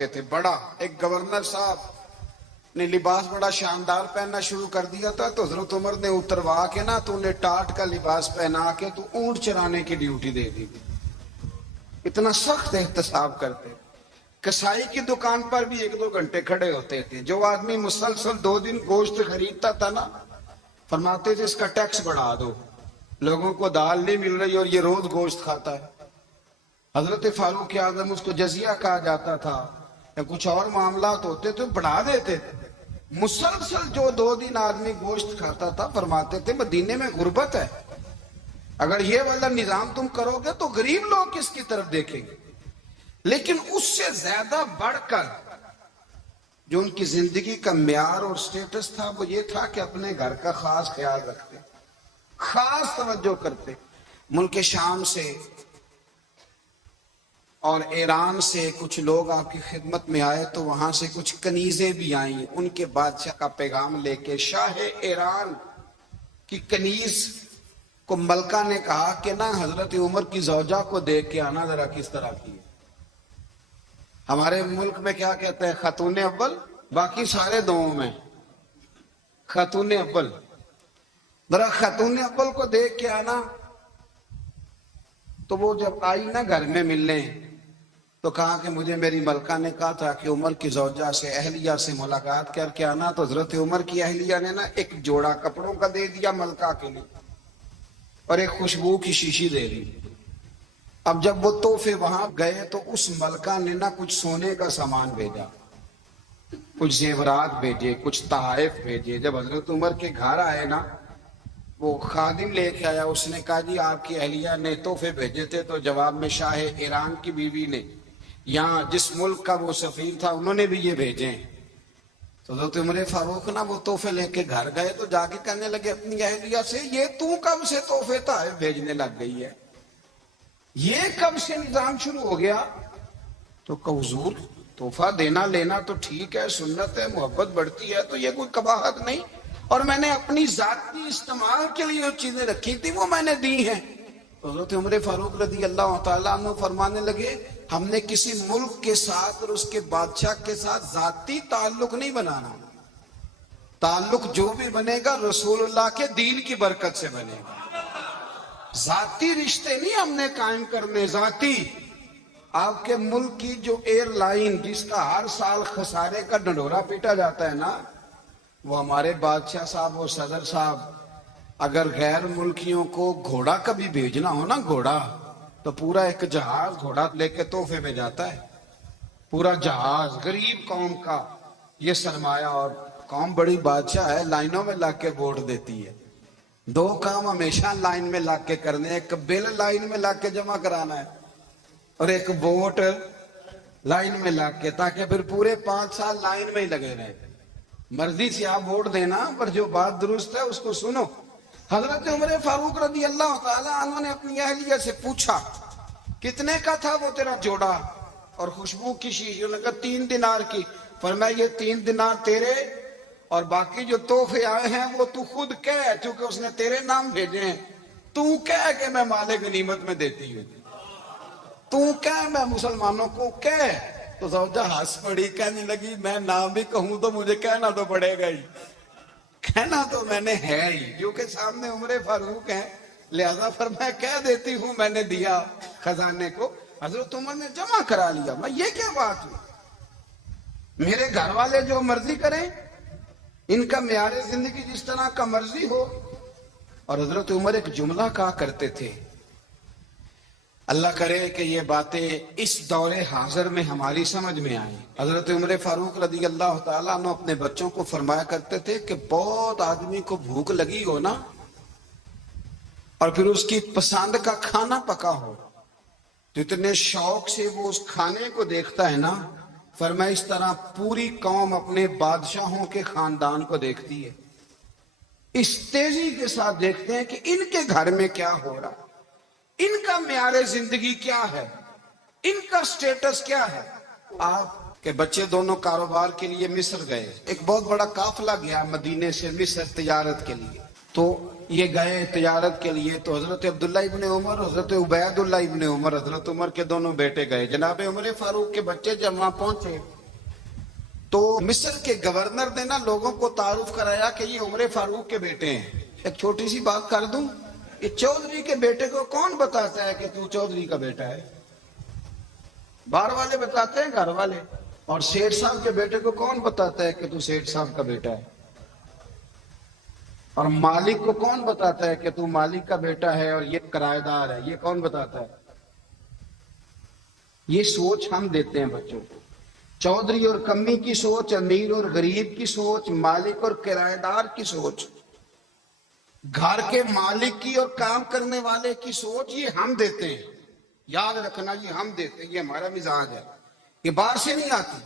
تھے بڑا ایک گورنر صاحب نے لباس بڑا شاندار پہننا شروع کر دیا تھا تو حضرت عمر نے اتروا کے نا تو انہیں ٹاٹ کا لباس پہنا کے تو اونٹ چرانے کی ڈیوٹی دے دی تھی. اتنا سخت احتساب کرتے. کسائی کی دکان پر بھی 1-2 گھنٹے کھڑے ہوتے تھے. جو آدمی مسلسل 2 دن گوشت خریدتا تھا نا فرماتے تھے اس کا ٹیکس بڑھا دو, لوگوں کو دال نہیں مل رہی اور یہ روز گوشت کھاتا ہے. حضرت فاروق اعظم اس کو جزیہ کہا جاتا تھا یا کچھ اور معاملات ہوتے تو بڑھا دیتے تھے. مسلسل جو 2 دن آدمی گوشت کھاتا تھا فرماتے تھے مدینے میں غربت ہے, اگر یہ والا نظام تم کرو گے تو غریب لوگ کس کی طرف دیکھیں گے. لیکن اس سے زیادہ بڑھ کر جو ان کی زندگی کا معیار اور سٹیٹس تھا وہ یہ تھا کہ اپنے گھر کا خاص خیال رکھتے, خاص توجہ کرتے. ملک شام سے اور ایران سے کچھ لوگ آپ کی خدمت میں آئے تو وہاں سے کچھ کنیزیں بھی آئیں ان کے بادشاہ کا پیغام لے کے. شاہ ایران کی کنیز کو ملکہ نے کہا کہ نہ حضرت عمر کی زوجہ کو دیکھ کے آنا ذرا کس طرح کی ہے. ہمارے ملک میں کیا کہتے ہیں خاتون اول, باقی سارے دووں میں خاتون اول. ذرا خاتون اول کو دیکھ کے آنا. تو وہ جب آئی نا گھر میں ملنے تو کہا کہ مجھے میری ملکہ نے کہا تھا کہ عمر کی زوجہ سے اہلیہ سے ملاقات کر کے آنا. تو حضرت عمر کی اہلیہ نے نا ایک جوڑا کپڑوں کا دے دیا ملکہ کے لیے اور ایک خوشبو کی شیشی دے دی. اب جب وہ تحفے وہاں گئے تو اس ملکہ نے نا کچھ سونے کا سامان بھیجا, کچھ زیورات بھیجے, کچھ تحائف بھیجے. جب حضرت عمر کے گھر آئے نا وہ خادم لے کے آیا, اس نے کہا جی آپ کی اہلیہ نے تحفے بھیجے تھے. تو جواب میں شاہ ایران کی بیوی نے یہاں جس ملک کا وہ سفیر تھا انہوں نے بھی یہ بھیجے. تو حضرت عمر فاروق نا وہ تحفے لے کے گھر گئے تو جا کے کہنے لگے اپنی اہلیہ سے یہ تو کب سے تحفے تحائف بھیجنے لگ گئی ہے, یہ کب سے نظام شروع ہو گیا؟ تو کہ حضور تحفہ دینا لینا تو ٹھیک ہے, سنت ہے, محبت بڑھتی ہے, تو یہ کوئی قباحت نہیں, اور میں نے اپنی ذاتی استعمال کے لیے جو چیزیں رکھی تھی وہ میں نے دی ہیں. حضرت عمر فاروق رضی اللہ تعالیٰ عنہ فرمانے لگے ہم نے کسی ملک کے ساتھ اور اس کے بادشاہ کے ساتھ ذاتی تعلق نہیں بنانا. تعلق جو بھی بنے گا رسول اللہ کے دین کی برکت سے بنے گا. ذاتی رشتے نہیں ہم نے قائم کرنے. ذاتی آپ کے ملک کی جو ایئر لائن جس کا ہر سال خسارے کا ڈنڈورا پیٹا جاتا ہے نا, وہ ہمارے بادشاہ صاحب اور صدر صاحب اگر غیر ملکیوں کو گھوڑا کبھی بھیجنا ہو نا, گھوڑا, تو پورا ایک جہاز گھوڑا لے کے تحفے میں جاتا ہے. پورا جہاز غریب قوم کا یہ سرمایہ, اور قوم بڑی بادشاہ ہے لائنوں میں لا کے ووٹ دیتی ہے. 2 کام ہمیشہ لائن میں لا کے کرنے, ایک بل لائن میں لا کے جمع کرانا ہے اور ایک ووٹ لائن میں لا کے, تاکہ پھر پورے 5 سال لائن میں ہی لگے رہے. مرضی سے آپ ووٹ دینا پر جو بات درست ہے اس کو سنو. حضرت عمر فاروق رضی اللہ تعالی عنہ نے اپنی اہلیہ سے پوچھا کتنے کا تھا وہ تیرا جوڑا اور خوشبو کی شیشی؟ انہوں نے کہا 3 دینار کی. فرمایا یہ 3 دینار تیرے اور باقی جو تحفے آئے ہیں وہ تو خود کہہ, کیونکہ اس نے تیرے نام بھیجے ہیں. تو کہہ کہ میں مال غنیمت میں دیتی ہوں, تو کہہ میں مسلمانوں کو کہہ. تو زوجہ ہنس پڑی, کہنے لگی میں نام بھی کہوں تو مجھے کہنا تو پڑے گا ہی, کہنا تو میں نے ہے ہی, کیونکہ سامنے عمر فاروق ہیں, لہذا فرمایا کہہ دیتی ہوں میں نے دیا خزانے کو. حضرت عمر نے جمع کرا لیا. میں یہ کیا بات ہوئی, میرے گھر والے جو مرضی کریں, ان کا معیار زندگی جس طرح کا مرضی ہو. اور حضرت عمر ایک جملہ کہا کرتے تھے, اللہ کرے کہ یہ باتیں اس دور حاضر میں ہماری سمجھ میں آئیں. حضرت عمر فاروق رضی اللہ تعالیٰ عنہ اپنے بچوں کو فرمایا کرتے تھے کہ بہت آدمی کو بھوک لگی ہو نا اور پھر اس کی پسند کا کھانا پکا ہو تو اتنے شوق سے وہ اس کھانے کو دیکھتا ہے نا, فرمایا اس طرح پوری قوم اپنے بادشاہوں کے خاندان کو دیکھتی ہے, اس تیزی کے ساتھ دیکھتے ہیں کہ ان کے گھر میں کیا ہو رہا, ان کا معیار زندگی کیا ہے, ان کا سٹیٹس کیا ہے. آپ کے بچے دونوں کاروبار کے لیے مصر گئے, ایک بہت بڑا قافلہ گیا مدینے سے مصر تجارت کے لیے. تو یہ گئے تجارت کے لیے تو حضرت عبداللہ ابن عمر، حضرت عبیداللہ ابن عمر، حضرت عمر کے دونوں بیٹے گئے. جناب عمر فاروق کے بچے جب وہاں پہنچے تو مصر کے گورنر نے نا لوگوں کو تعارف کرایا کہ یہ عمر فاروق کے بیٹے ہیں. ایک چھوٹی سی بات کر دوں، یہ چودھری کے بیٹے کو کون بتاتا ہے کہ تو چودھری کا بیٹا ہے؟ باہر والے بتاتے ہیں، گھر والے. اور سیٹھ صاحب کے بیٹے کو کون بتاتا ہے کہ تو سیٹھ صاحب کا بیٹا ہے؟ اور مالک کو کون بتاتا ہے کہ تو مالک کا بیٹا ہے اور یہ کرایہ دار ہے؟ یہ کون بتاتا ہے؟ یہ سوچ ہم دیتے ہیں بچوں کو. چودھری اور کمی کی سوچ، امیر اور غریب کی سوچ، مالک اور کرایہ دار کی سوچ، گھر کے مالک کی اور کام کرنے والے کی سوچ، یہ ہم دیتے ہیں. یاد رکھنا، یہ ہم دیتے ہیں، یہ ہمارا مزاج ہے، یہ باہر سے نہیں آتی.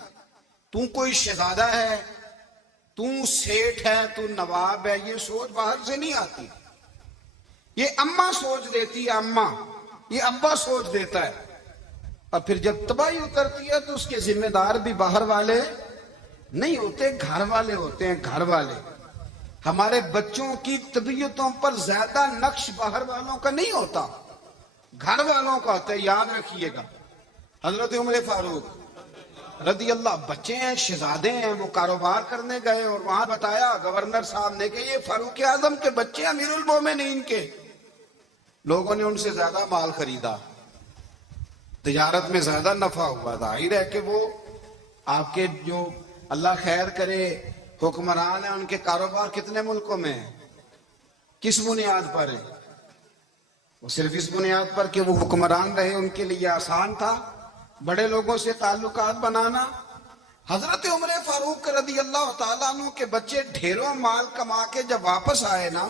تو کوئی شہزادہ ہے، تو سیٹھ ہے، تو نواب ہے، یہ سوچ باہر سے نہیں آتی. یہ اماں سوچ دیتی ہے، اماں. یہ ابا سوچ دیتا ہے. اور پھر جب تباہی اترتی ہے تو اس کے ذمہ دار بھی باہر والے نہیں ہوتے، گھر والے ہوتے ہیں. گھر والے. ہمارے بچوں کی طبیعتوں پر زیادہ نقش باہر والوں کا نہیں ہوتا، گھر والوں کا ہوتا ہے. یاد رکھیے گا. حضرت عمر فاروق رضی اللہ، بچے ہیں، شہزادے ہیں، وہ کاروبار کرنے گئے اور وہاں بتایا گورنر صاحب نے کہ یہ فاروق اعظم کے بچے، امیر المومنین کے. لوگوں نے ان سے زیادہ مال خریدا، تجارت میں زیادہ نفع ہوا. ظاہر ہے کہ وہ آپ کے جو اللہ خیر کرے حکمران ہیں، ان کے کاروبار کتنے ملکوں میں ہیں؟ کس بنیاد پر ہے؟ وہ صرف اس بنیاد پر کہ وہ حکمران رہے، ان کے لیے آسان تھا بڑے لوگوں سے تعلقات بنانا. حضرت عمر فاروق رضی اللہ تعالیٰ عنہ کے بچے ڈھیروں مال کما کے جب واپس آئے نا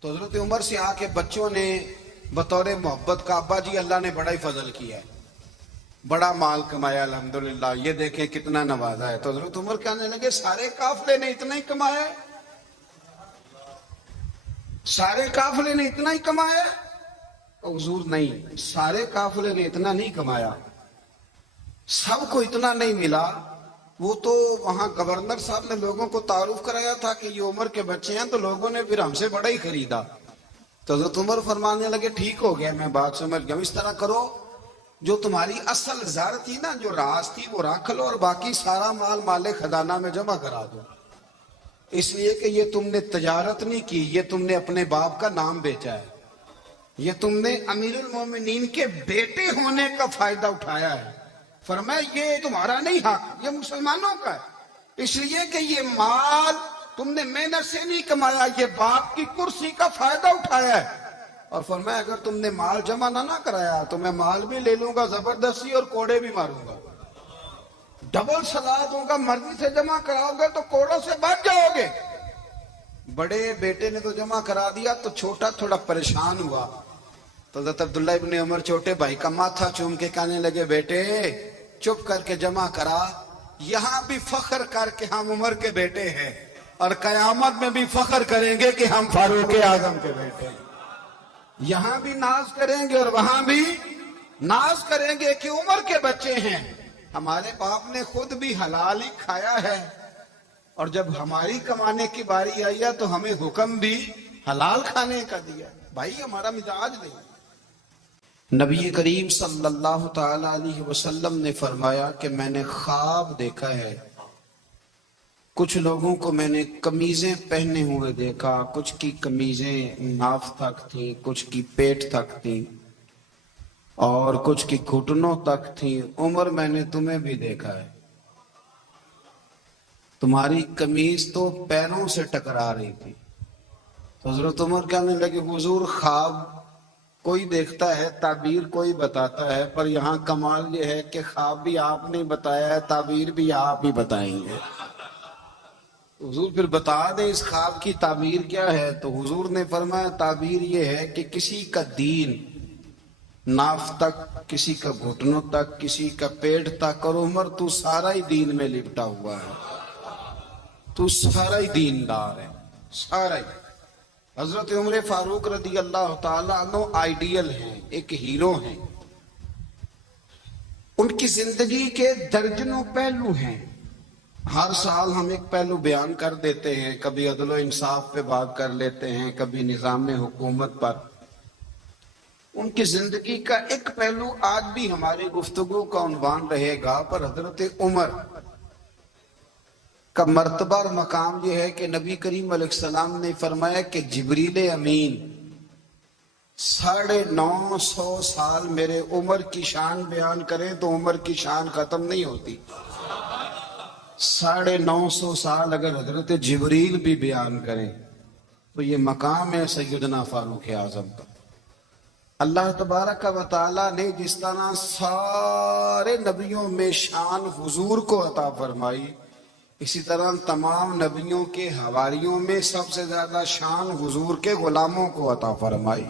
تو حضرت عمر سے آ کے بچوں نے بطور محبت کا، ابا جی اللہ نے بڑا ہی فضل کیا ہے، بڑا مال کمایا الحمدللہ، یہ دیکھیں کتنا نوازا ہے. تو حضرت عمر کہنے لگے سارے قافلے نے اتنا ہی کمایا ہے؟ سارے قافلے نے اتنا ہی کمایا ہے؟ حضور نہیں، سارے قافلے نے اتنا نہیں کمایا، سب کو اتنا نہیں ملا. وہ تو وہاں گورنر صاحب نے لوگوں کو تعارف کرایا تھا کہ یہ عمر کے بچے ہیں، تو لوگوں نے پھر ہم سے بڑا ہی خریدا. تو حضرت عمر فرمانے لگے ٹھیک ہو گیا، میں بات سمجھ گیا. اس طرح کرو، جو تمہاری اصل زر تھی نا، جو راز تھی، وہ رکھ لو اور باقی سارا مال مال خزانہ میں جمع کرا دو. اس لیے کہ یہ تم نے تجارت نہیں کی، یہ تم نے اپنے باپ کا نام بیچا ہے، یہ تم نے امیر المومنین کے بیٹے ہونے کا فائدہ اٹھایا ہے. فرمایا یہ تمہارا نہیں حق، یہ مسلمانوں کا ہے. اس لیے کہ یہ مال تم نے محنت سے نہیں کمایا، یہ باپ کی کرسی کا فائدہ اٹھایا ہے. اور فرمایا اگر تم نے مال جمع نہ کرایا تو میں مال بھی لے لوں گا زبردستی اور کوڑے بھی ماروں گا. ڈبل سزا دوں گا. مرضی سے جمع کراؤ گے تو کوڑوں سے بچ جاؤ گے. بڑے بیٹے نے تو جمع کرا دیا تو چھوٹا تھوڑا پریشان ہوا. تو حضرت عبداللہ ابن عمر چھوٹے بھائی کا ماتھا چوم کے کہنے لگے بیٹے چپ کر کے جمع کرا، یہاں بھی فخر کر کے ہم عمر کے بیٹے ہیں اور قیامت میں بھی فخر کریں گے کہ ہم فاروق اعظم کے بیٹے ہیں. یہاں بھی ناز کریں گے اور وہاں بھی ناز کریں گے کہ عمر کے بچے ہیں. ہمارے باپ نے خود بھی حلال ہی کھایا ہے اور جب ہماری کمانے کی باری آئی ہے تو ہمیں حکم بھی حلال کھانے کا دیا. بھائی ہمارا مزاج نہیں. نبی کریم صلی اللہ تعالی علیہ وسلم نے فرمایا کہ میں نے خواب دیکھا ہے، کچھ لوگوں کو میں نے قمیضیں پہنے ہوئے دیکھا، کچھ کی قمیضیں ناف تک تھیں، کچھ کی پیٹ تک تھیں اور کچھ کی گھٹنوں تک تھیں. عمر میں نے تمہیں بھی دیکھا ہے، تمہاری قمیض تو پیروں سے ٹکرا رہی تھی. حضرت عمر کہنے لگے حضور خواب کوئی دیکھتا ہے، تعبیر کوئی بتاتا ہے، پر یہاں کمال یہ ہے کہ خواب بھی آپ نے بتایا ہے، تعبیر بھی آپ ہی بتائیں گے. حضور پھر بتا دیں اس خواب کی تعبیر کیا ہے. تو حضور نے فرمایا تعبیر یہ ہے کہ کسی کا دین ناف تک، کسی کا گھٹنوں تک، کسی کا پیٹ تک، اور عمر تو سارا ہی دین میں لپٹا ہوا ہے، تو سارا ہی دیندار ہے، سارا ہی. حضرت عمر فاروق رضی اللہ تعالیٰ عنہ آئیڈیل ہیں، ایک ہیرو ہیں. ان کی زندگی کے درجنوں پہلو ہیں. ہر سال ہم ایک پہلو بیان کر دیتے ہیں، کبھی عدل و انصاف پہ بات کر لیتے ہیں، کبھی نظام حکومت پر۔ ان کی زندگی کا ایک پہلو آج بھی ہماری گفتگو کا عنوان رہے گا، پر حضرت عمر کا مرتبہ اور مقام یہ ہے کہ نبی کریم علیہ السلام نے فرمایا کہ جبریل امین 950 سال میرے عمر کی شان بیان کریں تو عمر کی شان ختم نہیں ہوتی۔ 950 سال اگر حضرت جبریل بھی بیان کریں تو یہ مقام ہے سیدنا فاروق اعظم کا۔ اللہ تبارک و تعالیٰ نے جس طرح سارے نبیوں میں شان حضور کو عطا فرمائی، اسی طرح تمام نبیوں کے حواریوں میں سب سے زیادہ شان حضور کے غلاموں کو عطا فرمائی۔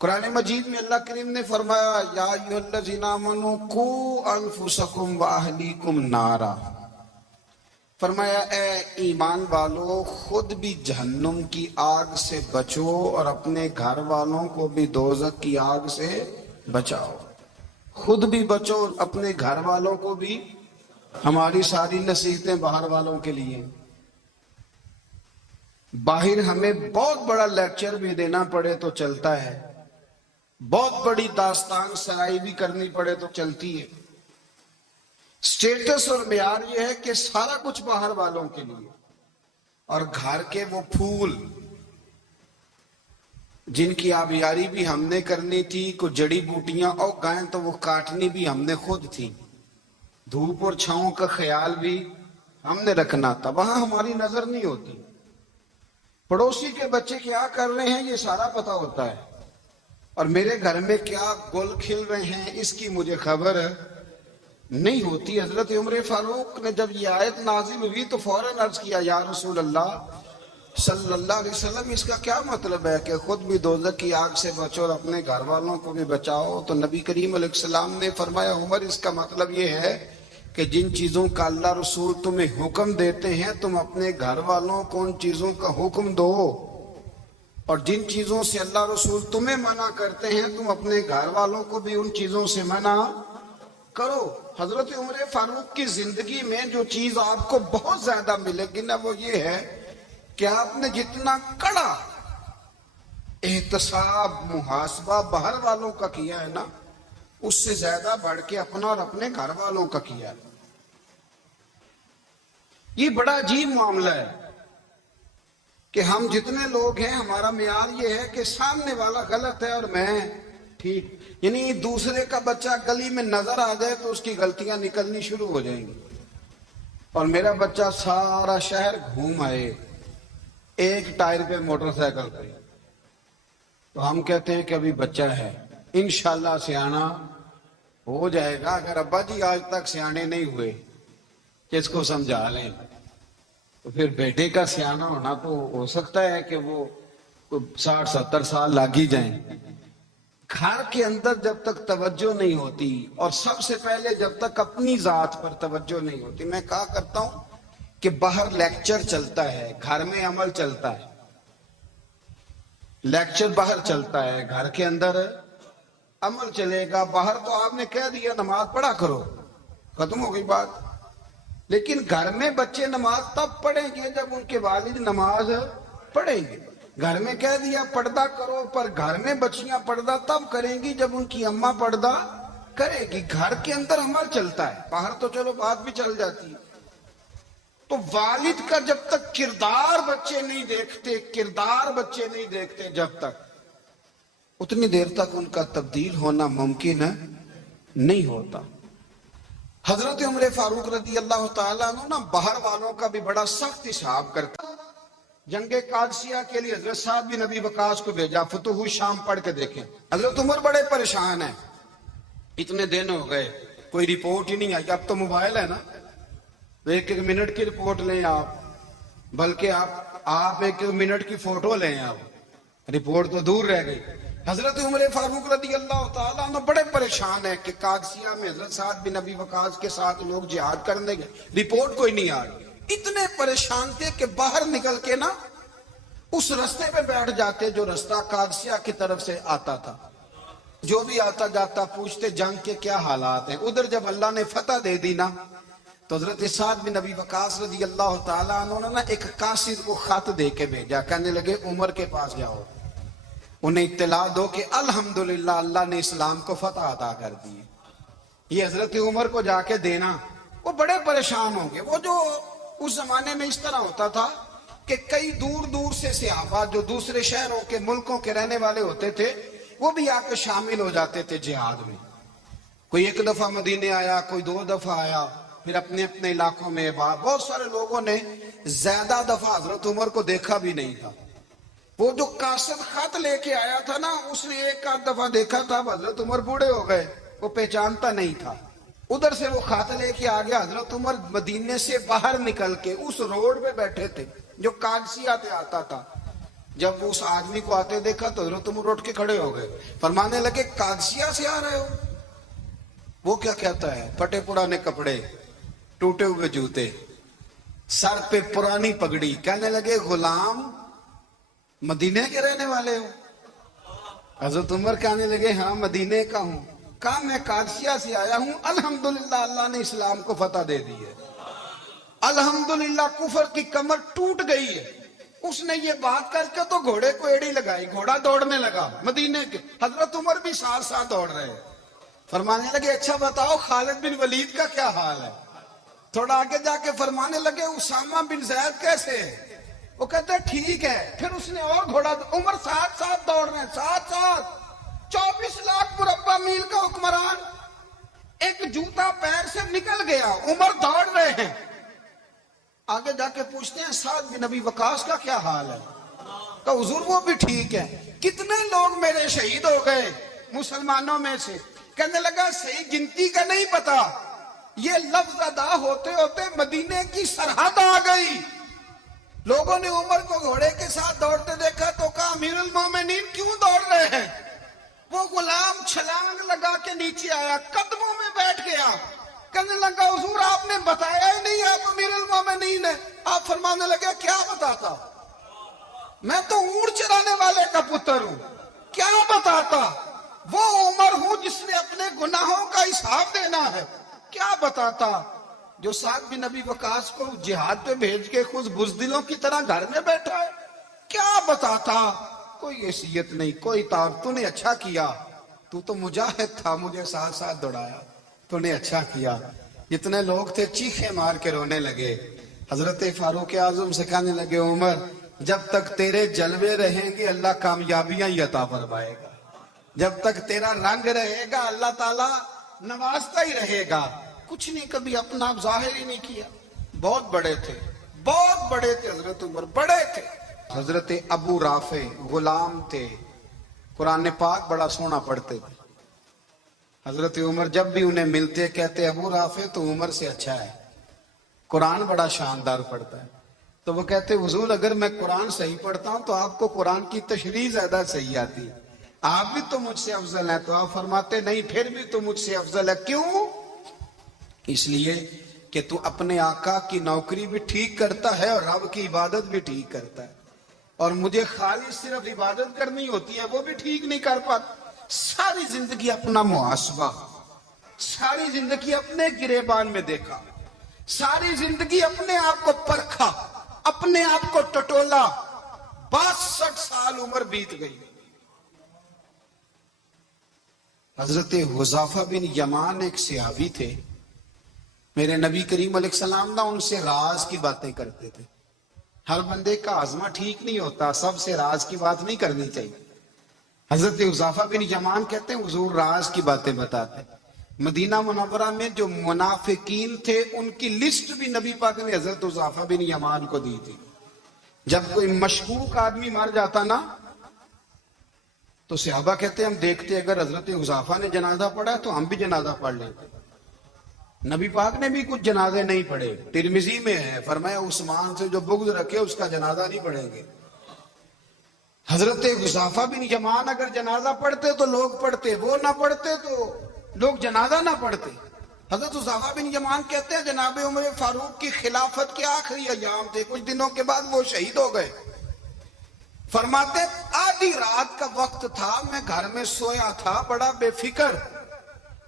قرآن مجید میں اللہ کریم نے فرمایا یا ایھا الذین آمنوا قوا انفسکم واہلیکم نارا، فرمایا اے ایمان والو خود بھی جہنم کی آگ سے بچو اور اپنے گھر والوں کو بھی دوزخ کی آگ سے بچاؤ۔ خود بھی بچو اور اپنے گھر والوں کو بھی۔ ہماری ساری نصیحتیں باہر والوں کے لیے، باہر ہمیں بہت بڑا لیکچر بھی دینا پڑے تو چلتا ہے، بہت بڑی داستان سرائی بھی کرنی پڑے تو چلتی ہے۔ سٹیٹس اور معیار یہ ہے کہ سارا کچھ باہر والوں کے لیے، اور گھر کے وہ پھول جن کی آبیاری بھی ہم نے کرنی تھی، کچھ جڑی بوٹیاں اور گائیں تو وہ کاٹنی بھی ہم نے خود تھی، دھوپ اور چھاؤں کا خیال بھی ہم نے رکھنا تھا، وہاں ہماری نظر نہیں ہوتی۔ پڑوسی کے بچے کیا کر رہے ہیں یہ سارا پتہ ہوتا ہے، اور میرے گھر میں کیا گل کھل رہے ہیں اس کی مجھے خبر نہیں ہوتی۔ حضرت عمر فاروق نے جب یہ آیت نازل ہوئی تو فوراً عرض کیا یا رسول اللہ صلی اللہ علیہ وسلم، اس کا کیا مطلب ہے کہ خود بھی دوزخ کی آگ سے بچو اور اپنے گھر والوں کو بھی بچاؤ؟ تو نبی کریم علیہ السلام نے فرمایا عمر اس کا مطلب یہ ہے کہ جن چیزوں کا اللہ رسول تمہیں حکم دیتے ہیں تم اپنے گھر والوں کو ان چیزوں کا حکم دو، اور جن چیزوں سے اللہ رسول تمہیں منع کرتے ہیں تم اپنے گھر والوں کو بھی ان چیزوں سے منع کرو۔ حضرت عمر فاروق کی زندگی میں جو چیز آپ کو بہت زیادہ ملے گی نا وہ یہ ہے کہ آپ نے جتنا کڑا احتساب محاسبہ باہر والوں کا کیا ہے نا، اس سے زیادہ بڑھ کے اپنا اور اپنے گھر والوں کا کیا ہے۔ یہ بڑا عجیب معاملہ ہے کہ ہم جتنے لوگ ہیں ہمارا معیار یہ ہے کہ سامنے والا غلط ہے اور میں ٹھیک، یعنی دوسرے کا بچہ گلی میں نظر آ جائے تو اس کی غلطیاں نکلنی شروع ہو جائیں گی، اور میرا بچہ سارا شہر گھوم آئے ایک ٹائر پہ موٹر سائیکل پہ، تو ہم کہتے ہیں کہ ابھی بچہ ہے، انشاءاللہ سیانا ہو جائے گا۔ اگر ابا جی آج تک سیانے نہیں ہوئے کہ اس کو سمجھا لیں تو پھر بیٹے کا سیانا ہونا تو ہو سکتا ہے کہ وہ 60-70 سال لگ ہی جائیں۔ گھر کے اندر جب تک توجہ نہیں ہوتی، اور سب سے پہلے جب تک اپنی ذات پر توجہ نہیں ہوتی، میں کہا کرتا ہوں کہ باہر لیکچر چلتا ہے، گھر میں عمل چلتا ہے۔ لیکچر باہر چلتا ہے، گھر کے اندر عمل چلے گا۔ باہر تو آپ نے کہہ دیا نماز پڑھا کرو، ختم ہو گئی بات، لیکن گھر میں بچے نماز تب پڑھیں گے جب ان کے والد نماز پڑھیں گے۔ گھر میں کہہ دیا پردہ کرو، پر گھر میں بچیاں پردہ تب کریں گی جب ان کی اماں پردہ کرے گی۔ گھر کے اندر عمل چلتا ہے، باہر تو چلو بات بھی چل جاتی ہے۔ تو والد کا جب تک کردار بچے نہیں دیکھتے جب تک، اتنی دیر تک ان کا تبدیل ہونا ممکن نہیں ہوتا۔ حضرت عمر فاروق رضی اللہ تعالیٰ عنہ نا باہر والوں کا بھی بڑا سخت حساب کرتا۔ جنگ قادسیہ کے لیے حضرت سعد بن ابی وقاص کو بھیجا، فتوح شام پڑھ کے دیکھیں۔ حضرت عمر بڑے پریشان ہیں، اتنے دن ہو گئے کوئی رپورٹ ہی نہیں آئی۔ اب تو موبائل ہے نا، تو ایک منٹ کی رپورٹ لیں آپ، بلکہ آپ ایک منٹ کی فوٹو لیں، آپ رپورٹ تو دور رہ گئی۔ حضرت عمر فاروق رضی اللہ تعالیٰ عنہ بڑے پریشان ہیں کہ قادسیہ میں حضرت سعد بن ابی وقاص کے ساتھ لوگ جہاد کرنے گئے، رپورٹ کوئی نہیں آ رہی۔ اتنے پریشان تھے کہ باہر نکل کے نا اس رستے پہ بیٹھ جاتے جو رستہ قادسیہ کی طرف سے آتا تھا۔ جو بھی آتا جاتا پوچھتے جنگ کے کیا حالات ہیں۔ ادھر جب اللہ نے فتح دے دی نا تو حضرت سعد بن ابی وقاص رضی اللہ تعالیٰ عنہ نے ایک قاصد کو خط دے کے بھیجا، کہنے لگے عمر کے پاس جاؤ، انہیں اطلاع دو کہ الحمدللہ اللہ نے اسلام کو فتح عطا کر دی۔ یہ حضرت عمر کو جا کے دینا، وہ بڑے پریشان ہوں گے۔ وہ جو اس زمانے میں اس طرح ہوتا تھا کہ کئی دور دور سے صحابہ جو دوسرے شہروں کے ملکوں کے رہنے والے ہوتے تھے وہ بھی آ کے شامل ہو جاتے تھے جہاد میں۔ کوئی ایک دفعہ مدینے آیا، کوئی 2 دفعہ آیا، پھر اپنے اپنے علاقوں میں بہت سارے لوگوں نے زیادہ دفعہ حضرت عمر کو دیکھا بھی نہیں تھا۔ وہ جو قاصد خط لے کے آیا تھا نا، اس نے ایک آدھ دفعہ دیکھا تھا، حضرت عمر بوڑھے ہو گئے، وہ پہچانتا نہیں تھا۔ ادھر سے وہ خط لے کے آ گیا، حضرت عمر مدینے سے باہر نکل کے اس روڈ پہ بیٹھے تھے جو قادسیہ سے آتا تھا۔ جب اس آدمی کو آتے دیکھا تو حضرت عمر اٹھ کے کھڑے ہو گئے، فرمانے لگے قادسیہ سے آ رہے ہو؟ وہ کیا کہتا ہے؟ پھٹے پرانے کپڑے، ٹوٹے ہوئے جوتے، سر پہ پرانی پگڑی، کہنے لگے غلام مدینے کے رہنے والے ہو؟ حضرت عمر کہنے لگے ہاں مدینے کا ہوں۔ کہا میں قادسیہ سے آیا ہوں، الحمدللہ اللہ نے اسلام کو فتح دے دی ہے، الحمدللہ کفر کی کمر ٹوٹ گئی ہے۔ اس نے یہ بات کر کے تو گھوڑے کو ایڑی لگائی، گھوڑا دوڑنے لگا مدینے کے، حضرت عمر بھی ساتھ ساتھ دوڑ رہے ہیں۔ فرمانے لگے اچھا بتاؤ خالد بن ولید کا کیا حال ہے؟ تھوڑا آگے جا کے فرمانے لگے اسامہ بن زید کیسے ہے؟ وہ کہتے ہیں ٹھیک ہے۔ پھر اس نے اور گھوڑا، عمر ساتھ ساتھ دوڑ رہے ہیں، ساتھ ساتھ 24 لاکھ مربع میل کا حکمران، ایک جوتا پیر سے نکل گیا، عمر دوڑ رہے ہیں۔ آگے جا کے پوچھتے ہیں سعد بن ابی وقاص کا کیا حال ہے؟ کہ حضور وہ بھی ٹھیک ہے۔ کتنے لوگ میرے شہید ہو گئے مسلمانوں میں سے؟ کہنے لگا صحیح گنتی کا نہیں پتا، یہ لفظ ادا ہوتے ہوتے مدینے کی سرحد آ گئی۔ لوگوں نے عمر کو گھوڑے کے ساتھ دوڑتے دیکھا تو کہا امیر المومنین کیوں دوڑ رہے ہیں؟ وہ غلام چھلانگ لگا کے نیچے آیا، قدموں میں بیٹھ گیا، کہنے لگا حضور آپ نے بتایا ہی نہیں آپ امیر المومنین ہیں۔ آپ فرمانے لگے کیا بتاتا؟ میں تو اونٹ چرانے والے کا پتر ہوں، کیا بتاتا؟ وہ عمر ہوں جس نے اپنے گناہوں کا حساب دینا ہے، کیا بتاتا؟ جو سعد بن ابی وقاص کو جہاد پہ بھیج کے خود بزدلوں کی طرح گھر میں بیٹھا ہے، کیا بتاتا؟ کوئی حیثیت نہیں، کوئی طاقت۔ تو نے اچھا کیا، تو تو مجاہد تھا، مجھے ساتھ ساتھ دوڑایا، تو نے اچھا کیا۔ جتنے لوگ تھے چیخے مار کے رونے لگے۔ حضرت فاروق اعظم سے کہنے لگے عمر جب تک تیرے جلوے رہیں گے اللہ کامیابیاں ہی عطا فرمائے گا، جب تک تیرا رنگ رہے گا اللہ تعالیٰ نوازتا ہی رہے گا۔ کچھ نہیں کبھی اپنا ظاہر ہی نہیں کیا۔ بہت بڑے تھے، بہت بڑے تھے حضرت عمر، بڑے تھے۔ حضرت ابو رافع غلام تھے، قرآن پاک بڑا سونا پڑھتے تھے۔ حضرت عمر جب بھی انہیں ملتے کہتے ابو رافع تو عمر سے اچھا ہے، قرآن بڑا شاندار پڑھتا ہے۔ تو وہ کہتے حضور اگر میں قرآن صحیح پڑھتا ہوں تو آپ کو قرآن کی تشریح زیادہ صحیح آتی ہے، آپ بھی تو مجھ سے افضل ہیں۔ تو آپ فرماتے نہیں پھر بھی تو مجھ سے افضل ہے۔ کیوں؟ اس لیے کہ تو اپنے آقا کی نوکری بھی ٹھیک کرتا ہے اور رب کی عبادت بھی ٹھیک کرتا ہے، اور مجھے خالی صرف عبادت کرنی ہوتی ہے وہ بھی ٹھیک نہیں کر پاتا۔ ساری زندگی اپنا محاسبہ، ساری زندگی اپنے گریبان میں دیکھا، ساری زندگی اپنے آپ کو پرکھا، اپنے آپ کو ٹٹولا۔ 62 سال عمر بیت گئی۔ حضرت حذیفہ بن یمان ایک صحابی تھے، میرے نبی کریم علیہ السلام نا ان سے راز کی باتیں کرتے تھے۔ ہر بندے کا عزمہ ٹھیک نہیں ہوتا، سب سے راز کی بات نہیں کرنی چاہیے۔ حضرت حذیفہ بن یمان کہتے ہیں حضور راز کی باتیں بتاتے۔ مدینہ منورہ میں جو منافقین تھے ان کی لسٹ بھی نبی پاک نے حضرت حذیفہ بن یمان کو دی تھی۔ جب کوئی مشکوک آدمی مر جاتا نا تو صحابہ کہتے ہیں ہم دیکھتے اگر حضرت حذیفہ نے جنازہ پڑھا تو ہم بھی جنازہ پڑھ لیتے۔ نبی پاک نے بھی کچھ جنازے نہیں پڑھے، ترمذی میں ہے، فرمایا عثمان سے جو بغض رکھے اس کا جنازہ نہیں پڑھیں گے۔ حضرت حذیفہ بن یمان اگر جنازہ پڑھتے تو لوگ پڑھتے، وہ نہ پڑھتے تو لوگ جنازہ نہ پڑھتے۔ حضرت حذیفہ بن یمان کہتے ہیں جناب عمر فاروق کی خلافت کے آخری ایام تھے، کچھ دنوں کے بعد وہ شہید ہو گئے۔ فرماتے آدھی رات کا وقت تھا، میں گھر میں سویا تھا بڑا بے فکر،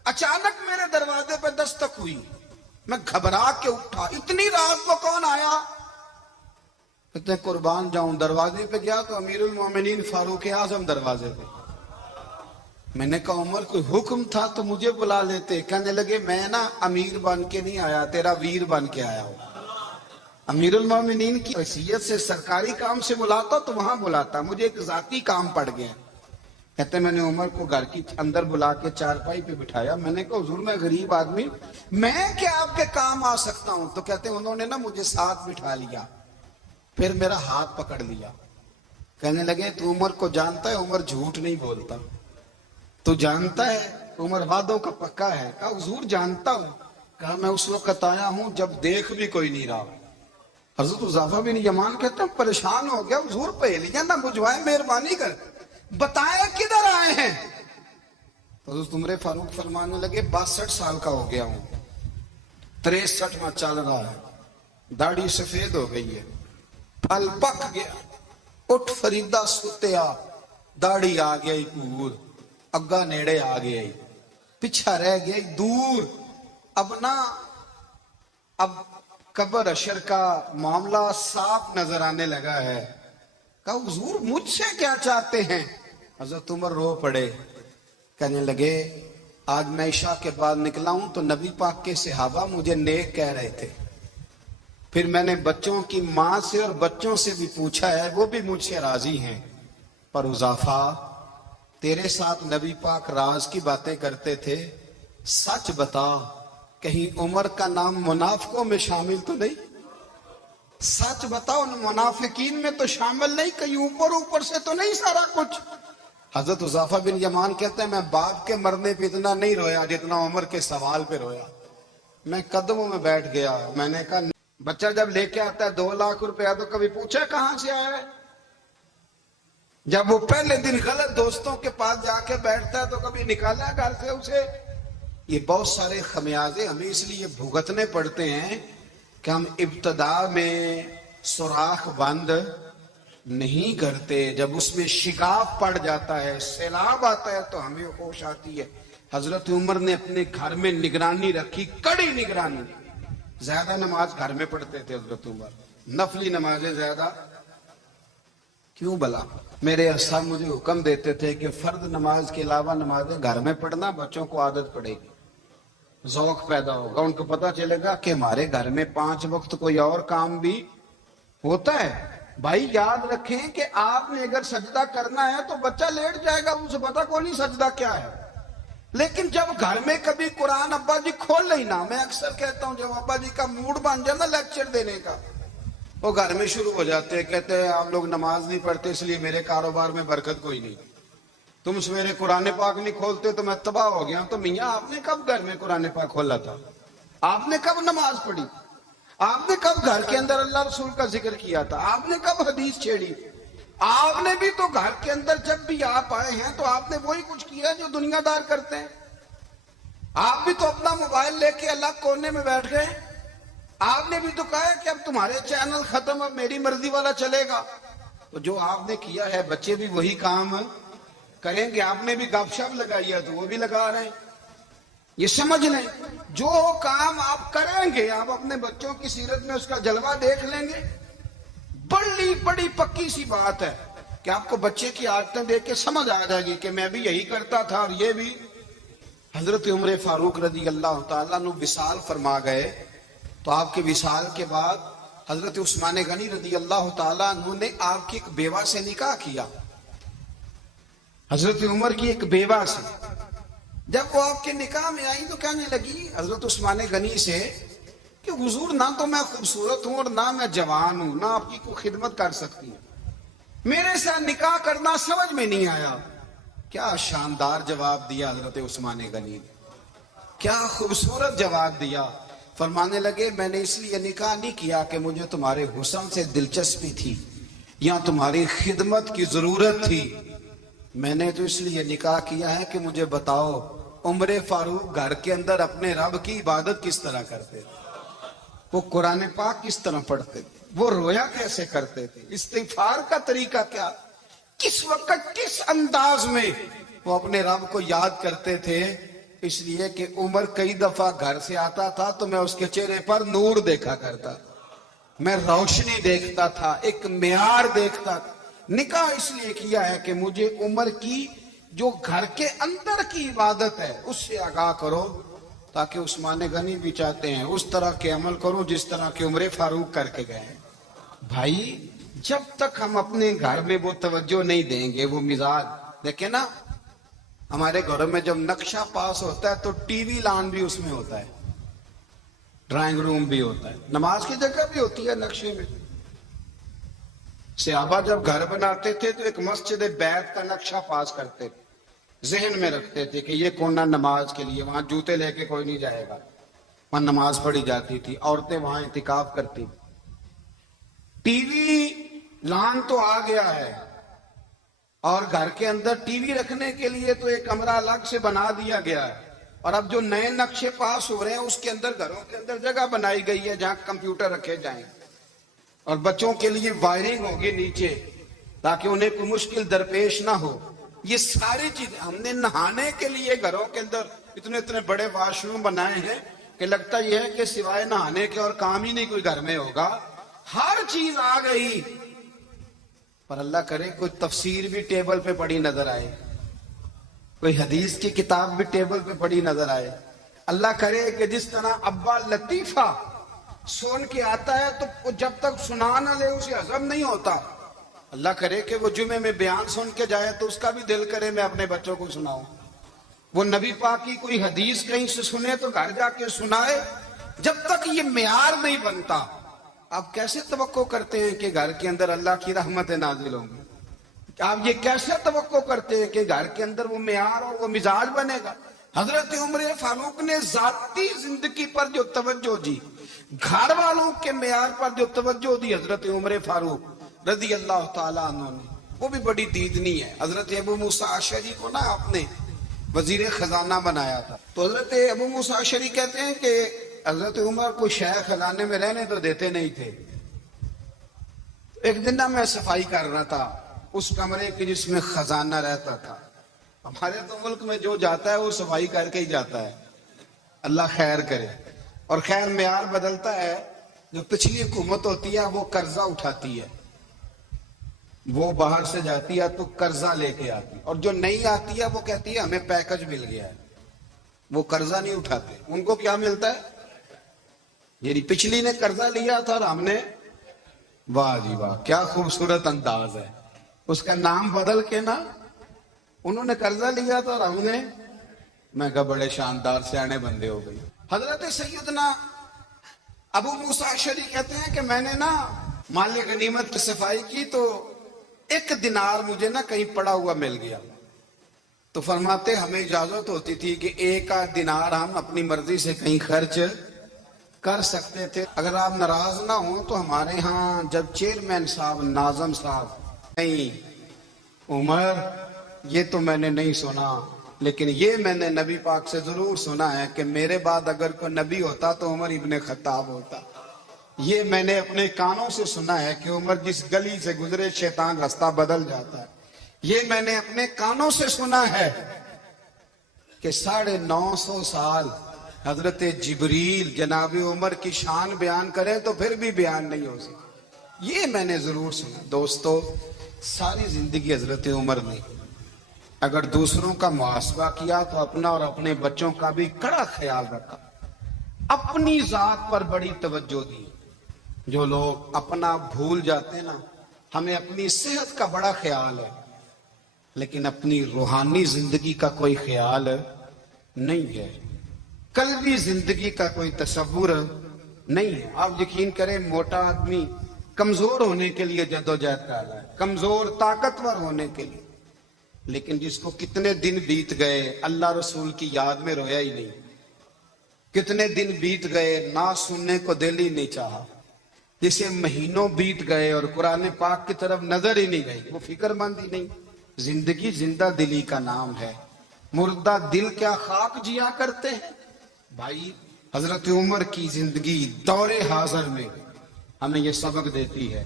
اچانک میرے دروازے پہ دستک ہوئی، میں گھبرا کے اٹھا، اتنی رات کو کون آیا؟ کہتے ہیں قربان جاؤں، دروازے پہ گیا تو امیر المومنین فاروق اعظم دروازے پہ۔ میں نے کہا عمر کوئی حکم تھا تو مجھے بلا لیتے۔ کہنے لگے میں نا امیر بن کے نہیں آیا، تیرا ویر بن کے آیا ہوں۔ امیر المومنین کی حیثیت سے سرکاری کام سے بلاتا تو وہاں بلاتا، مجھے ایک ذاتی کام پڑ گیا۔ کہتے میں نے عمر کو گھر کی اندر بلا کے چارپائی پہ بٹھایا، میں نے کہا حضور میں غریب آدمی، میں کیا آپ کے کام آ سکتا ہوں؟ تو کہتے انہوں نے نا مجھے ساتھ بٹھا لیا، پھر میرا ہاتھ پکڑ لیا، کہنے لگے تو عمر کو جانتا ہے؟ عمر جھوٹ نہیں بولتا۔ تو جانتا ہے عمر وعدوں کا پکا ہے؟ کہا حضور جانتا ہوں۔ کہا میں اس وقت آیا ہوں جب دیکھ بھی کوئی نہیں رہا۔ حضرت حذیفہ بن یمان کہتے ہیں پریشان ہو گیا، حضور پہیلیاں نہ بجھوائے، مہربانی کر بتائے کدھر آئے ہیں؟ تو حضرت عمر فاروق فرمانے لگے 62 سال کا ہو گیا ہوں، 63 میں چل رہا ہے، داڑھی سفید ہو گئی ہے، پھل پک گیا، اٹھ فریدہ ستیا، داڑھی آ گئی پور، اگا نیڑے آ گئی، پیچھا رہ گئی دور، اب قبر اشر کا معاملہ صاف نظر آنے لگا ہے۔ کہا حضور مجھ سے کیا چاہتے ہیں؟ حضرت عمر رو پڑے، کہنے لگے آج میں عشاء کے بعد نکلا ہوں تو نبی پاک کے صحابہ مجھے نیک کہہ رہے تھے، پھر میں نے بچوں کی ماں سے اور بچوں سے بھی پوچھا ہے، وہ بھی مجھ سے راضی ہیں، پر حذیفہ تیرے ساتھ نبی پاک راز کی باتیں کرتے تھے، سچ بتا کہیں عمر کا نام منافقوں میں شامل تو نہیں؟ سچ بتاؤ ان منافقین میں تو شامل نہیں، کہیں اوپر سے تو نہیں سارا کچھ؟ حضرت حذیفہ بن یمان کہتے ہیں میں باپ کے مرنے پہ اتنا نہیں رویا جتنا عمر کے سوال پہ رویا۔ میں قدموں میں بیٹھ گیا، میں نے کہا بچہ جب لے کے آتا ہے 2 لاکھ روپیہ تو کبھی پوچھا کہاں سے آیا ہے؟ جب وہ پہلے دن غلط دوستوں کے پاس جا کے بیٹھتا ہے تو کبھی نکالا گھر سے اسے؟ یہ بہت سارے خمیازے ہمیں اس لیے بھگتنے پڑتے ہیں کہ ہم ابتدا میں سوراخ بند نہیں کرتے، جب اس میں شگاف پڑ جاتا ہے، سیلاب آتا ہے تو ہمیں ہوش آتی ہے۔ حضرت عمر نے اپنے گھر میں نگرانی رکھی، کڑی نگرانی، زیادہ نماز گھر میں پڑھتے تھے حضرت عمر، نفلی نمازیں زیادہ کیوں بلا؟ میرے اساتذہ مجھے حکم دیتے تھے کہ فرض نماز کے علاوہ نمازیں گھر میں پڑھنا، بچوں کو عادت پڑے گی، ذوق پیدا ہوگا، ان کو پتہ چلے گا کہ ہمارے گھر میں 5 وقت کوئی اور کام بھی ہوتا ہے۔ بھائی یاد رکھیں کہ آپ نے اگر سجدہ کرنا ہے تو بچہ لیٹ جائے گا، اسے پتہ کو نہیں سجدہ کیا ہے، لیکن جب گھر میں کبھی قرآن ابا جی کھول لینا، میں اکثر کہتا ہوں جب ابا جی کا موڈ بن جائے نا لیکچر دینے کا، وہ گھر میں شروع ہو جاتے ہیں، کہتے ہیں آپ لوگ نماز نہیں پڑھتے اس لیے میرے کاروبار میں برکت کوئی نہیں، تم سویرے قرآن پاک نہیں کھولتے تو میں تباہ ہو گیا۔ تو میاں آپ نے کب گھر میں قرآن پاک کھولا تھا؟ آپ نے کب نماز پڑھی؟ آپ نے کب گھر کے اندر اللہ رسول کا ذکر کیا تھا؟ آپ نے کب حدیث چھیڑی؟ آپ نے بھی تو گھر کے اندر جب بھی آپ آئے ہیں تو آپ نے وہی کچھ کیا جو دنیا دار کرتے ہیں۔ آپ بھی تو اپنا موبائل لے کے الگ کونے میں بیٹھ گئے، آپ نے بھی تو کہا ہے کہ اب تمہارے چینل ختم، اب میری مرضی والا چلے گا۔ تو جو آپ نے کیا ہے بچے بھی وہی کام کریں گے، آپ نے بھی گپ شپ لگائی ہے تو وہ بھی لگا رہے ہیں۔ یہ سمجھ لیں جو کام آپ کریں گے آپ اپنے بچوں کی سیرت میں اس کا جلوہ دیکھ لیں گے۔ بڑی پکی سی بات ہے کہ آپ کو بچے کی عادتیں دیکھ کے سمجھ آ جائے گی کہ میں بھی یہی کرتا تھا اور یہ بھی۔ حضرت عمر فاروق رضی اللہ تعالیٰ عنہ وصال فرما گئے تو آپ کے وصال کے بعد حضرت عثمان غنی رضی اللہ تعالیٰ عنہ نے آپ کی ایک بیوہ سے نکاح کیا، حضرت عمر کی ایک بیوہ سے۔ جب وہ آپ کے نکاح میں آئی تو کہنے لگی حضرت عثمان غنی سے کہ حضور نہ تو میں خوبصورت ہوں اور نہ میں جوان ہوں، نہ آپ کی کوئی خدمت کر سکتی ہوں، میرے ساتھ نکاح کرنا سمجھ میں نہیں آیا۔ کیا شاندار جواب دیا حضرت عثمان غنی نے، کیا خوبصورت جواب دیا۔ فرمانے لگے میں نے اس لیے نکاح نہیں کیا کہ مجھے تمہارے حسن سے دلچسپی تھی یا تمہاری خدمت کی ضرورت تھی، میں نے تو اس لیے نکاح کیا ہے کہ مجھے بتاؤ عمر فاروق گھر کے اندر اپنے رب کی عبادت کس طرح کرتے تھے، وہ قرآن پاک کس طرح پڑھتے تھے، وہ رویا کیسے کرتے تھے، استغفار کا طریقہ کیا، کس وقت کس انداز میں وہ اپنے رب کو یاد کرتے تھے۔ اس لیے کہ عمر کئی دفعہ گھر سے آتا تھا تو میں اس کے چہرے پر نور دیکھا کرتا، میں روشنی دیکھتا تھا، ایک معیار دیکھتا تھا۔ نکاح اس لیے کیا ہے کہ مجھے عمر کی جو گھر کے اندر کی عبادت ہے اس سے آگاہ کرو، تاکہ عثمان غنی بھی چاہتے ہیں اس طرح کے عمل کروں جس طرح کے عمر فاروق کر کے گئے۔ بھائی جب تک ہم اپنے گھر میں وہ توجہ نہیں دیں گے، وہ مزاج دیکھیں نا، ہمارے گھروں میں جب نقشہ پاس ہوتا ہے تو ٹی وی لان بھی اس میں ہوتا ہے، ڈرائنگ روم بھی ہوتا ہے، نماز کی جگہ بھی ہوتی ہے نقشے میں۔ صحابہ جب گھر بناتے تھے تو ایک مسجد بیت کا نقشہ پاس کرتے تھے، ذہن میں رکھتے تھے کہ یہ کونا نماز کے لیے، وہاں جوتے لے کے کوئی نہیں جائے گا، وہاں نماز پڑھی جاتی تھی، عورتیں وہاں اعتکاف کرتی۔ ٹی وی لان تو آ گیا ہے، اور گھر کے اندر ٹی وی رکھنے کے لیے تو ایک کمرہ الگ سے بنا دیا گیا ہے، اور اب جو نئے نقشے پاس ہو رہے ہیں اس کے اندر گھروں کے اندر جگہ بنائی گئی ہے جہاں کمپیوٹر رکھے جائیں، اور بچوں کے لیے وائرنگ ہوگی نیچے تاکہ انہیں کوئی مشکل درپیش نہ ہو۔ یہ ساری چیزیں ہم نے نہانے کے لیے گھروں کے اندر اتنے اتنے بڑے واش روم بنائے ہیں کہ لگتا یہ ہے کہ سوائے نہانے کے اور کام ہی نہیں کوئی گھر میں ہوگا۔ ہر چیز آ گئی، پر اللہ کرے کوئی تفسیر بھی ٹیبل پہ پڑی نظر آئے، کوئی حدیث کی کتاب بھی ٹیبل پہ پڑی نظر آئے۔ اللہ کرے کہ جس طرح ابا لطیفہ سن کے آتا ہے تو جب تک سنا نہ لے اسے ہضم نہیں ہوتا، اللہ کرے کہ وہ جمعے میں بیان سن کے جائے تو اس کا بھی دل کرے میں اپنے بچوں کو سناؤں، وہ نبی پاک کی کوئی حدیث کہیں سے سنے تو گھر جا کے سنائے۔ جب تک یہ معیار نہیں بنتا، آپ کیسے توقع کرتے ہیں کہ گھر کے اندر اللہ کی رحمتیں نازل ہوں گی؟ آپ یہ کیسے توقع کرتے ہیں کہ گھر کے اندر وہ معیار اور وہ مزاج بنے گا؟ حضرت عمر فاروق نے ذاتی زندگی پر جو توجہ دی، گھر والوں کے معیار پر جو توجہ دی حضرت عمر فاروق رضی اللہ تعالیٰ عنہ نے، وہ بھی بڑی دیدنی ہے۔ حضرت ابو موسیٰ اشعری کو نا آپ نے وزیر خزانہ بنایا تھا، تو حضرت ابو موسیٰ اشعری کہتے ہیں کہ حضرت عمر کو شیخ خزانے میں رہنے تو دیتے نہیں تھے۔ ایک دن نا میں صفائی کر رہا تھا اس کمرے کی جس میں خزانہ رہتا تھا۔ ہمارے تو ملک میں جو جاتا ہے وہ صفائی کر کے ہی جاتا ہے، اللہ خیر کرے۔ اور خیر معیار بدلتا ہے، جو پچھلی حکومت ہوتی ہے وہ قرضہ اٹھاتی ہے، وہ باہر سے جاتی ہے تو قرضہ لے کے آتی، اور جو نہیں آتی ہے وہ کہتی ہے ہمیں پیکج مل گیا ہے، وہ قرضہ نہیں اٹھاتے۔ ان کو کیا ملتا ہے؟ یعنی پچھلی نے قرضہ لیا تھا اور ہم نے، واہ جی واہ کیا خوبصورت انداز ہے، اس کا نام بدل کے نا، انہوں نے قرضہ لیا تھا اور ہم نے، میں کہا بڑے شاندار سیانے بندے ہو گئی۔ حضرت سیدنا ابو موسیٰ اشعری کہتے ہیں کہ میں نے نا مال غنیمت کی صفائی کی تو ایک دینار مجھے نا کہیں پڑا ہوا مل گیا، تو فرماتے ہمیں اجازت ہوتی تھی کہ ایک آدھ دینار ہم اپنی مرضی سے کہیں خرچ کر سکتے تھے، اگر آپ ناراض نہ ہوں تو ہمارے ہاں جب چیئرمین صاحب ناظم صاحب، نہیں عمر یہ تو میں نے نہیں سنا، لیکن یہ میں نے نبی پاک سے ضرور سنا ہے کہ میرے بعد اگر کوئی نبی ہوتا تو عمر ابن خطاب ہوتا۔ یہ میں نے اپنے کانوں سے سنا ہے کہ عمر جس گلی سے گزرے شیطان راستہ بدل جاتا ہے۔ یہ میں نے اپنے کانوں سے سنا ہے کہ 950 سال حضرت جبریل جناب عمر کی شان بیان کریں تو پھر بھی بیان نہیں ہو سکتا، یہ میں نے ضرور سنا۔ دوستو ساری زندگی حضرت عمر نے اگر دوسروں کا محاسبہ کیا تو اپنا اور اپنے بچوں کا بھی کڑا خیال رکھا، اپنی ذات پر بڑی توجہ دی۔ جو لوگ اپنا بھول جاتے ہیں نا، ہمیں اپنی صحت کا بڑا خیال ہے لیکن اپنی روحانی زندگی کا کوئی خیال نہیں ہے، قلبی زندگی کا کوئی تصور نہیں ہے۔ آپ یقین کریں موٹا آدمی کمزور ہونے کے لیے جدوجہد کر رہا ہے، کمزور طاقتور ہونے کے لیے، لیکن جس کو کتنے دن بیت گئے اللہ رسول کی یاد میں رویا ہی نہیں، کتنے دن بیت گئے نہ سننے کو دل ہی نہیں چاہا، جسے مہینوں بیت گئے اور قرآن پاک کی طرف نظر ہی نہیں گئی، وہ فکر مند ہی نہیں۔ زندگی زندہ دلی کا نام ہے، مردہ دل کیا خاک جیا کرتے ہیں۔ بھائی حضرت عمر کی زندگی دور حاضر میں ہمیں یہ سبق دیتی ہے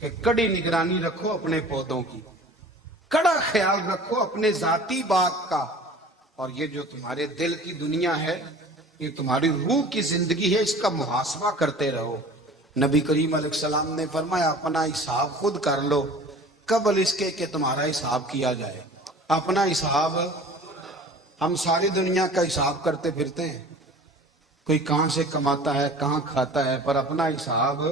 کہ کڑی نگرانی رکھو اپنے پودوں کی، کڑا خیال رکھو اپنے ذاتی باغ کا، اور یہ جو تمہارے دل کی دنیا ہے، یہ تمہاری روح کی زندگی ہے، اس کا محاسبہ کرتے رہو۔ نبی کریم علیہ السلام نے فرمایا اپنا حساب خود کر لو قبل اس کے کہ تمہارا حساب کیا جائے۔ اپنا حساب، ہم ساری دنیا کا حساب کرتے پھرتے ہیں، کوئی کہاں سے کماتا ہے کہاں کھاتا ہے، پر اپنا حساب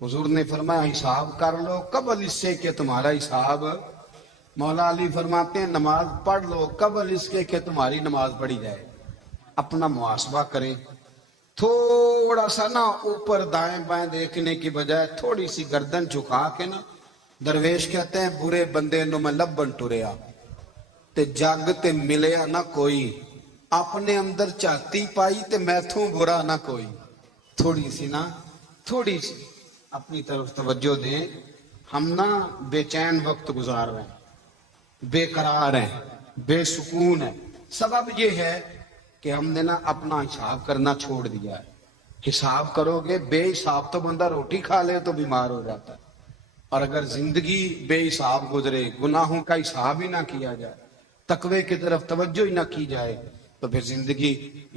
حضور نے فرمایا حساب کر لو قبل اس سے کہ تمہارا حساب۔ مولا علی فرماتے ہیں نماز پڑھ لو قبل اس کے کہ تمہاری نماز پڑھی جائے۔ اپنا محاسبہ کریں، تھوڑا سا نا اوپر دائیں بائیں دیکھنے کی بجائے تھوڑی سی گردن جھکا کے نا، درویش کہتے ہیں برے بندے نو میں لبن ٹریا تے جگ تے ملیا نہ کوئی، اپنے اندر چاہتی پائی تے میں تھوں برا نہ کوئی۔ تھوڑی سی نا، تھوڑی سی اپنی طرف توجہ دیں۔ ہم نا بے چین وقت گزار رہے ہیں، بے قرار ہیں، بے سکون ہیں۔ سبب یہ ہے کہ ہم نے نا اپنا حساب کرنا چھوڑ دیا ہے۔ حساب کرو گے، بے حساب تو بندہ روٹی کھا لے تو بیمار ہو جاتا ہے، اور اگر زندگی بے حساب گزرے، گناہوں کا حساب ہی نہ کیا جائے، تقوی کی طرف توجہ ہی نہ کی جائے، تو پھر زندگی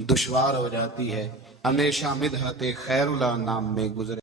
دشوار ہو جاتی ہے۔ ہمیشہ مدحت خیر الانام میں گزرے۔